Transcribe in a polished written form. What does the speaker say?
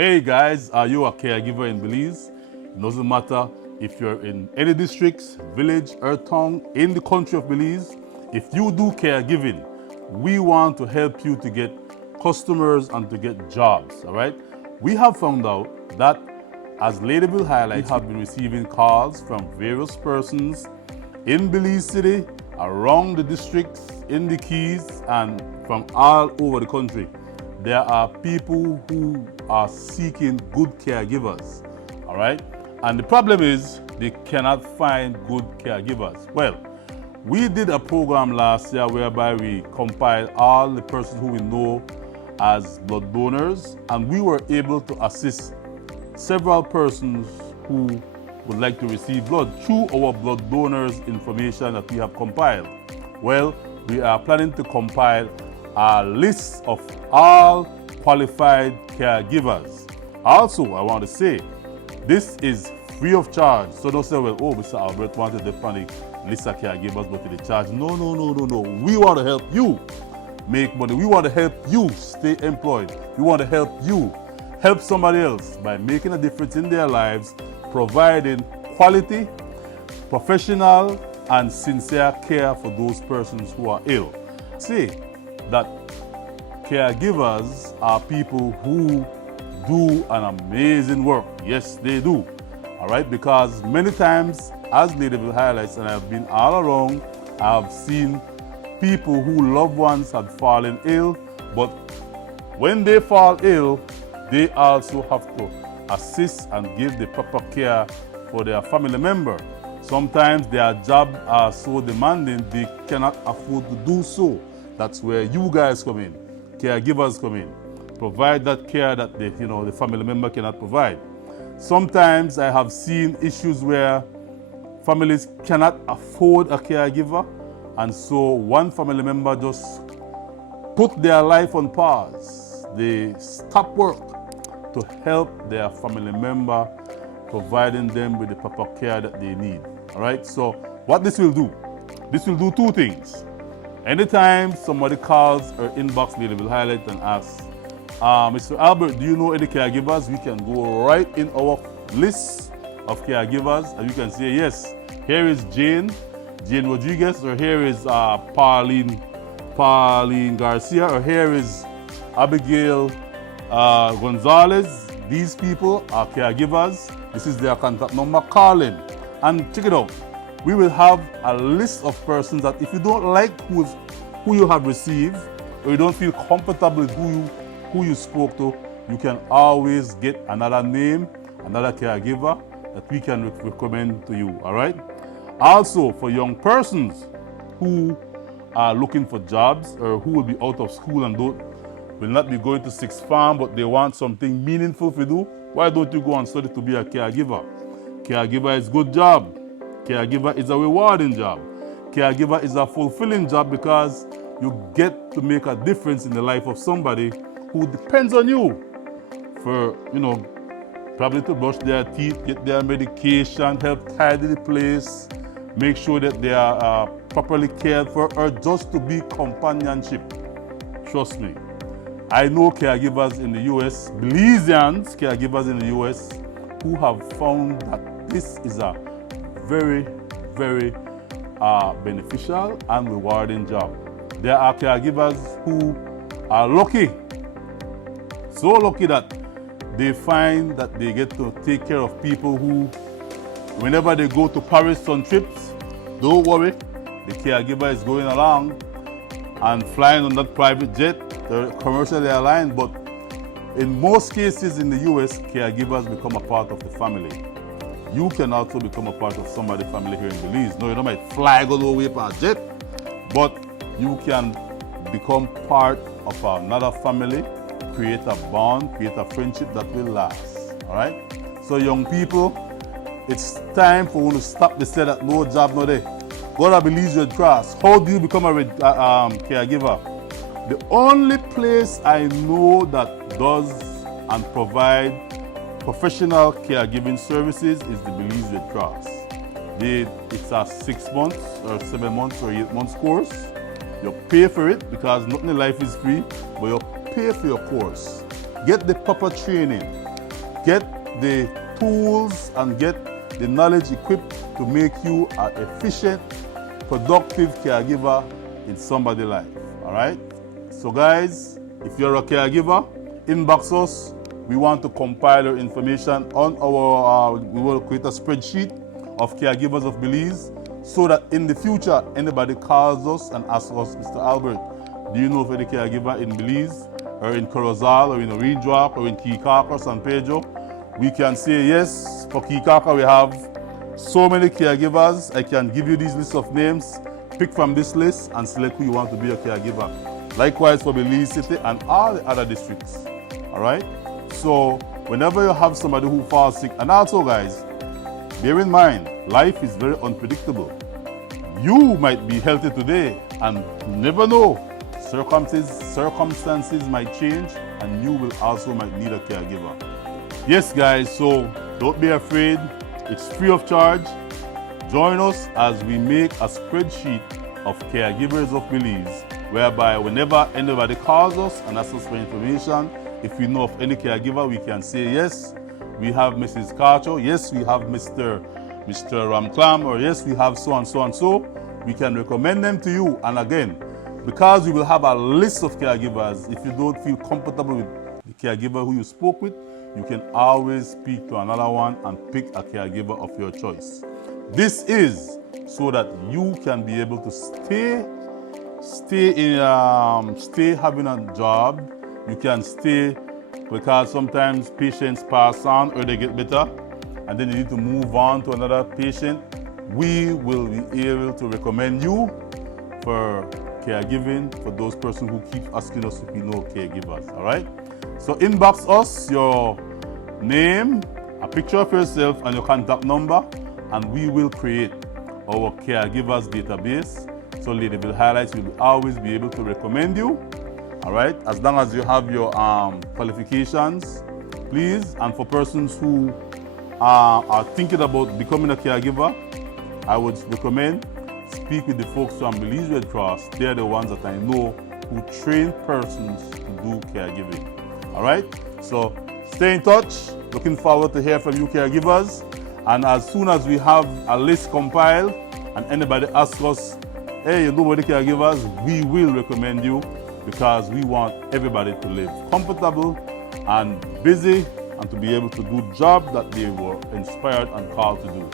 Hey guys, are you a caregiver in Belize? It doesn't matter if you're in any districts, village or town in the country of Belize. If you do caregiving, we want to help you to get customers and to get jobs, all right? We have found out that as Ladybell highlights, we have been receiving calls from various persons in Belize City, around the districts, in the Keys, and from all over the country. There are people who are seeking good caregivers, all right? And the problem is they cannot find good caregivers. Well, we did a program last year whereby we compiled all the persons who we know as blood donors, and we were able to assist several persons who would like to receive blood through our blood donors information that we have compiled. Well, we are planning to compile a list of all qualified caregivers. Also, I want to say, this is free of charge. So don't say, well, oh, Mr. Albert wanted the funny list of caregivers, but they charge. No. We want to help you make money. We want to help you stay employed. We want to help you help somebody else by making a difference in their lives, providing quality, professional, and sincere care for those persons who are ill. Say that caregivers are people who do an amazing work. Yes, they do. All right, because many times, as Ladybell highlights, and I've been all around, I've seen people who loved ones had fallen ill, but when they fall ill, they also have to assist and give the proper care for their family member. Sometimes their jobs are so demanding they cannot afford to do so. That's where you guys come in, caregivers come in, provide that care that the family member cannot provide. Sometimes I have seen issues where families cannot afford a caregiver, and so one family member just put their life on pause. They stop work to help their family member, providing them with the proper care that they need. All right, so what this will do two things. Anytime somebody calls or inbox Ladybell highlight and asks, Mr. Albert, do you know any caregivers? We can go right in our list of caregivers and you can say, yes, here is Jane Rodriguez, or here is Pauline Garcia, or here is Abigail Gonzalez. These people are caregivers. This is their contact number. Call in and check it out. We will have a list of persons that if you don't like who you have received, or you don't feel comfortable with who you spoke to, you can always get another name, another caregiver that we can recommend to you, all right? Also, for young persons who are looking for jobs or who will be out of school and will not be going to Sixth Farm, but they want something meaningful to do, why don't you go and study to be a caregiver? Caregiver is a good job. Caregiver is a rewarding job. Caregiver is a fulfilling job because you get to make a difference in the life of somebody who depends on you for, probably to brush their teeth, get their medication, help tidy the place, make sure that they are properly cared for, or just to be companionship. Trust me. I know caregivers in the US, Belizeans caregivers in the US, who have found that this is a very, very beneficial and rewarding job. There are caregivers who are lucky, so lucky that they find that they get to take care of people who, whenever they go to Paris on trips, don't worry, the caregiver is going along and flying on that private jet, the commercial airline, but in most cases in the US, caregivers become a part of the family. You can also become a part of somebody's family here in Belize. No, you don't might fly all the way per jet, but you can become part of another family, create a bond, create a friendship that will last, all right? So young people, it's time for you to stop the say that no job, no day. Go to Belize Red Cross. How do you become a caregiver? The only place I know that does and provide professional caregiving services is the Belize Red Cross. It's a 6 months or 7 months or 8 months course. You pay for it because nothing in life is free, but you pay for your course. get the proper training, get the tools and get the knowledge equipped to make you an efficient, productive caregiver in somebody's life, all right? So guys, if you're a caregiver, inbox us. We want to compile your information on our, we will create a spreadsheet of Caregivers of Belize so that in the future, anybody calls us and asks us, Mr. Albert, do you know of any caregiver in Belize or in Corozal or in Orinduak or in Kikaka or San Pedro? We can say yes. For Kikaka, we have so many caregivers. I can give you these lists of names. Pick from this list and select who you want to be a caregiver. Likewise for Belize City and all the other districts. All right? So whenever you have somebody who falls sick, and also guys, bear in mind, life is very unpredictable. You might be healthy today and you never know. Circumstances might change and you will also might need a caregiver. Yes guys, so don't be afraid. It's free of charge. Join us as we make a spreadsheet of Caregivers of Belize, whereby whenever anybody calls us and asks us for information, if we know of any caregiver, we can say, yes, we have Mrs. Carcho, yes, we have Mr. Ramklam, or yes, we have so and so and so. We can recommend them to you. And again, because we will have a list of caregivers, if you don't feel comfortable with the caregiver who you spoke with, you can always speak to another one and pick a caregiver of your choice. This is so that you can be able to stay having a job. You can stay because sometimes patients pass on or they get better and then you need to move on to another patient. We will be able to recommend you for caregiving for those persons who keep asking us if we know caregivers, all right? So inbox us your name, a picture of yourself and your contact number, and we will create our Caregivers Database. So Ladyville Highlights will always be able to recommend you. All right, as long as you have your qualifications, please. And for persons who are thinking about becoming a caregiver, I would recommend speak with the folks from Belize Red Cross. They're the ones that I know who train persons to do caregiving. All right, so stay in touch. Looking forward to hear from you caregivers. And as soon as we have a list compiled and anybody asks us, hey, you know what the caregivers, we will recommend you, because we want everybody to live comfortable and busy and to be able to do the job that they were inspired and called to do.